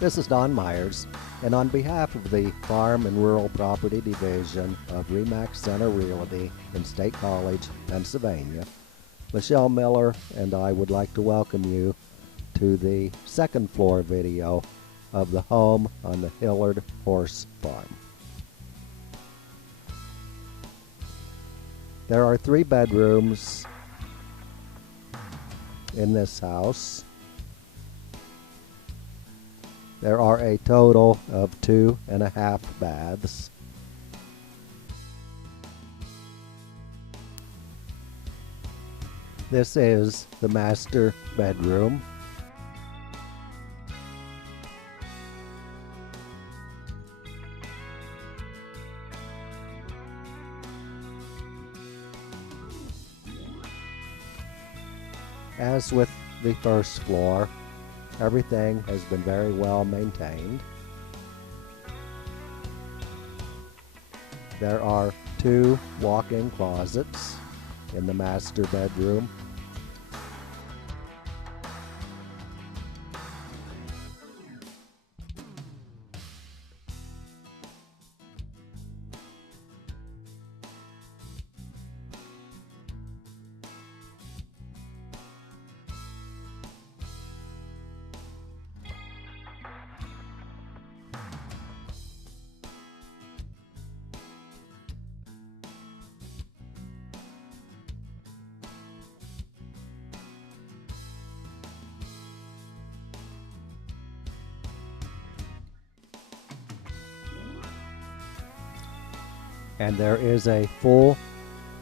This is Don Myers, and on behalf of the Farm and Rural Property Division of RE/MAX Center Realty in State College, Pennsylvania, Michelle Miller and I would like to welcome you to the second floor video of the home on the Hillard Horse Farm. There are 3 bedrooms in this house. There are a total of 2.5 baths. This is the master bedroom. As with the first floor, everything has been very well maintained. There are 2 walk-in closets in the master bedroom. And there is a full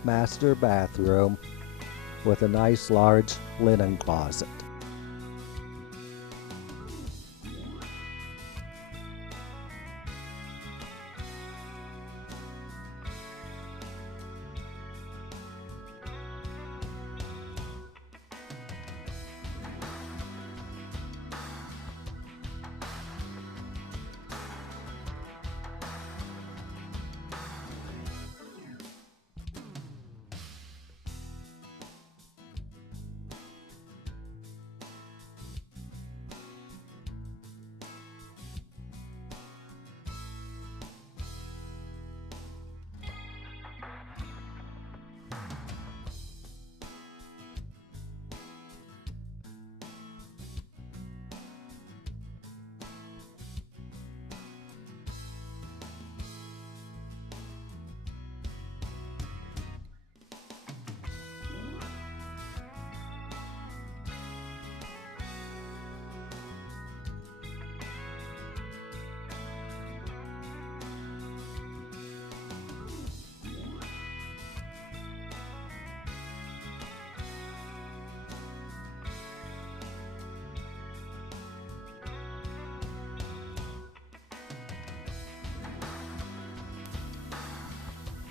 master bathroom with a nice large linen closet.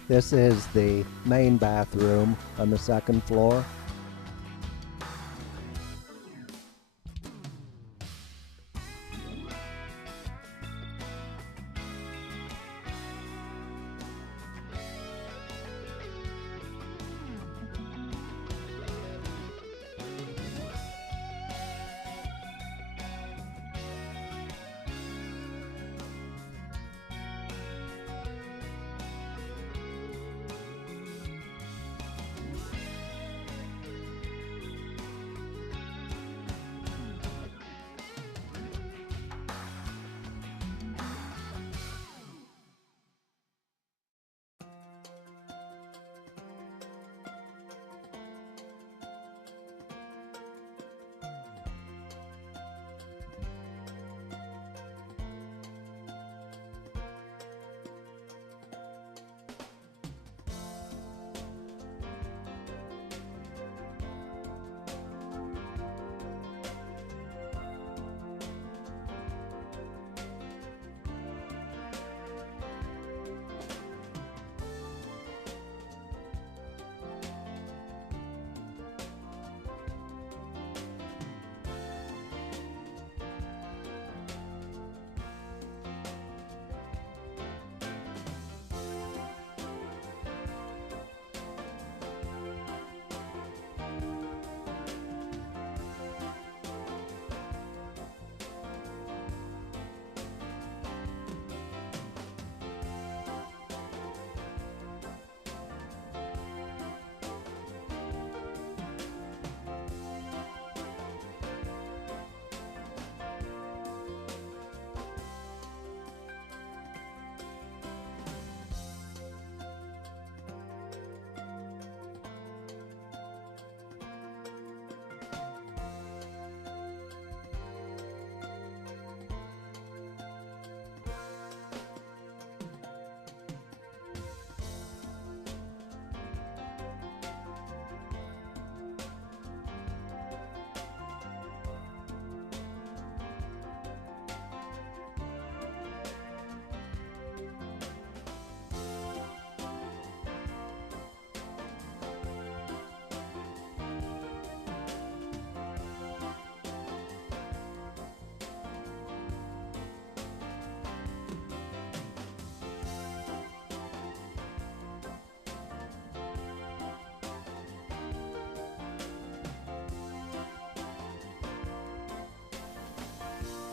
This is the main bathroom on the second floor.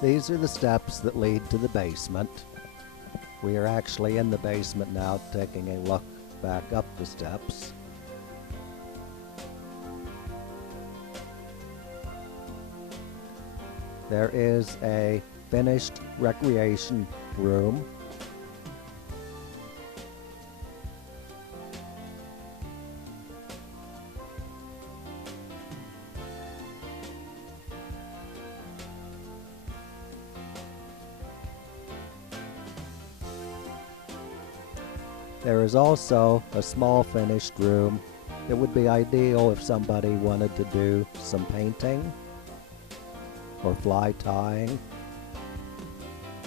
These are the steps that lead to the basement. We are actually in the basement now, taking a look back up the steps. There is a finished recreation room. There is also a small finished room. It would be ideal if somebody wanted to do some painting or fly tying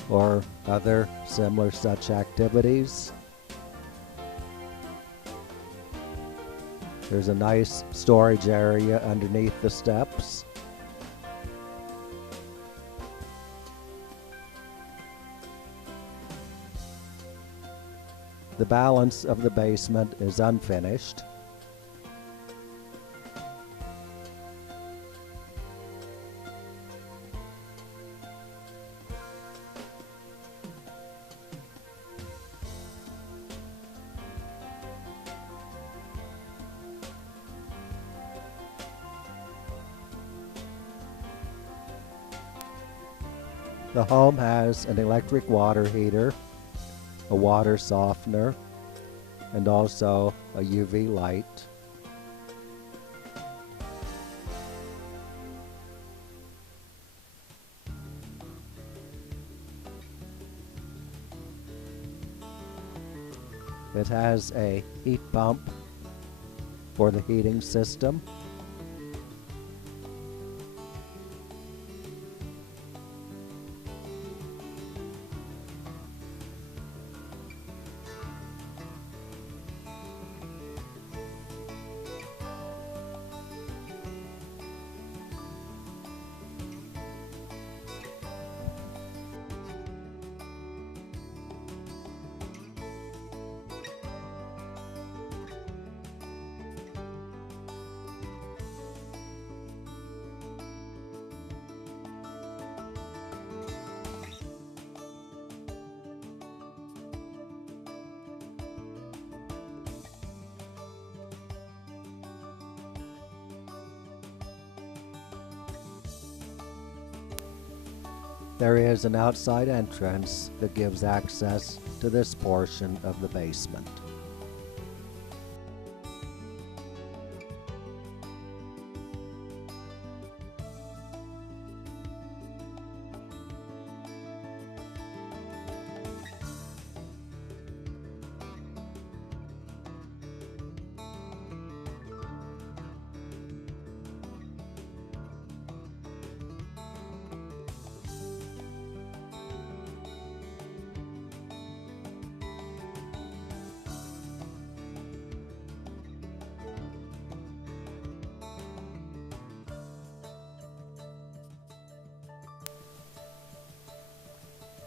or other similar such activities. There's a nice storage area underneath the steps. The balance of the basement is unfinished. The home has an electric water heater, a water softener, and also a UV light. It has a heat pump for the heating system. There is an outside entrance that gives access to this portion of the basement.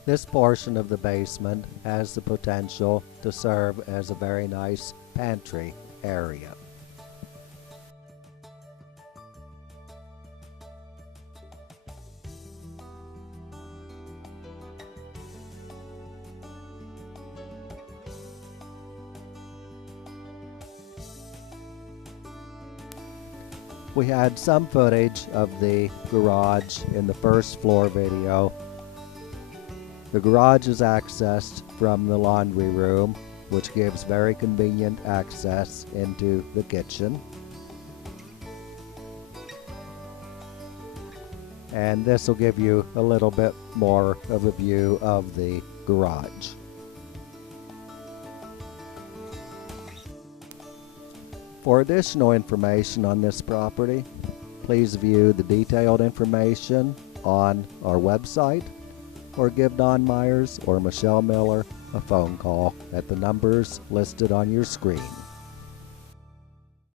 This portion of the basement has the potential to serve as a very nice pantry area. We had some footage of the garage in the first floor video. The garage is accessed from the laundry room, which gives very convenient access into the kitchen. And this will give you a little bit more of a view of the garage. For additional information on this property, please view the detailed information on our website, or give Don Myers or Michelle Miller a phone call at the numbers listed on your screen.